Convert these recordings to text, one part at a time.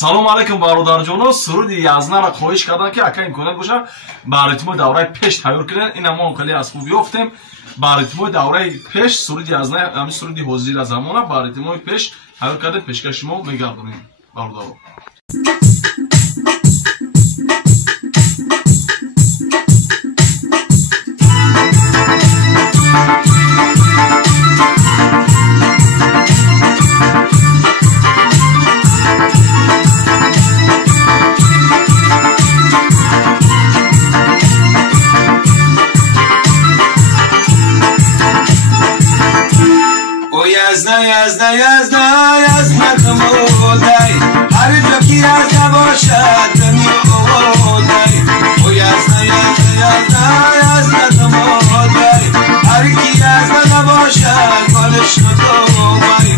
салом алайкум бародарҷоно. суруди язнаро хоҳиш кардам ки ака имконат боша ба ритмои давраи пеш тайёр кунед. ина мо хеле аз хуб ёфтем. ба ритмои давраи пеш суруди язна ҳамин суруди ҳозира замона ба ритмои пеш тайёр кардем. пешкаши мо мегардонем бародаро. یزده کمودای هر جا کی یزده باشد دنیا آودای او یزده کمودای هر کی یزده نباشد گلش نکوبای.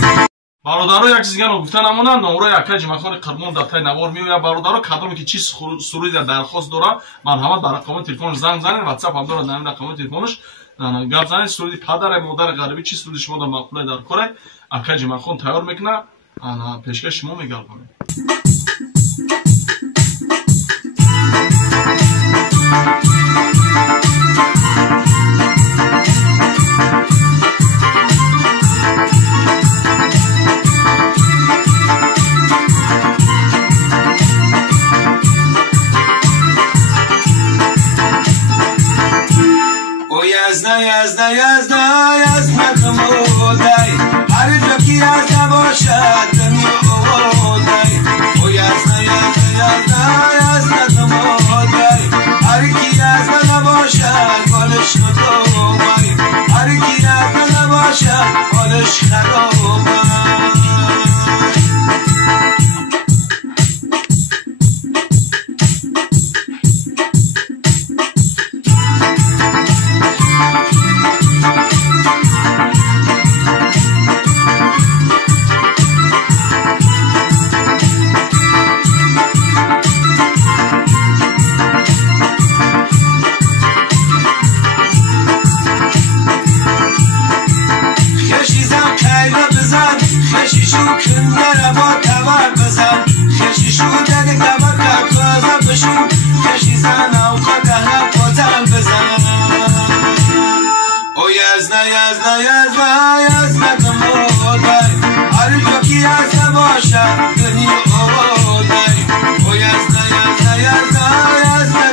бародаро як чиз дигаро гуфта намонанд. номраи ака ҷимакони қирмон дар тай навор меояд. бародаро кадоме ки чӣ суруди дархост дора марҳамат ба рақамои телефонаш занг занед. ватсап ҳам дорад. намин рақамои телефонаш гап занед. суруди падаре модари ғарибӣ чӣ суруди шумо дар мақулаи дар коре ака ҷимахон тайёр мекуна. ана пешкаши шумо мегардонем. یزده کمودای هر جا کی یزده باشد دنیا آودای او یزده کمودای هر کی یزده نباشد حالش نکوبای هر کی یزده نباشد حالش خرابای. خشیشو کنده با تبر بزن خشیشو دگه تبر کازه بشو خشیزن او خده پاتر بزن او یزده کمودای هر جا کی یزده باشد دنیا آودای او یزده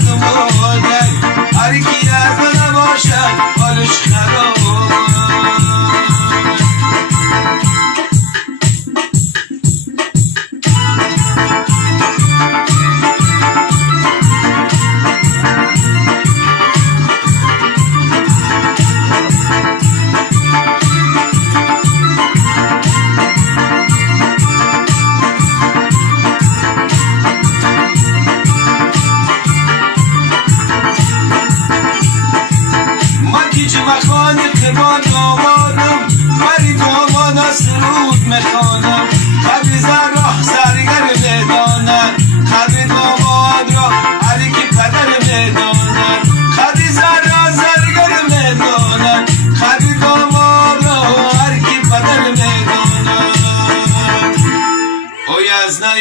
کمودای هر کی یزده نباشد حالش خرابای. مخانی قبان آمادم بری دامادا سرود میخوانم خبی زر راه سرگر میدانم خبی داماد را هری کی پدر میدانم خبی زر راه سرگر میدانم خبی داماد را هری کی پدر میدانم او یزده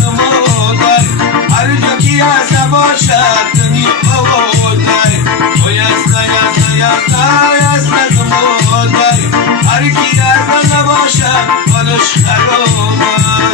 کمودای هر جا کی یزده باشد دنیا آودای او یزده کمودای هر کی یزده نباشد حالش خرابای.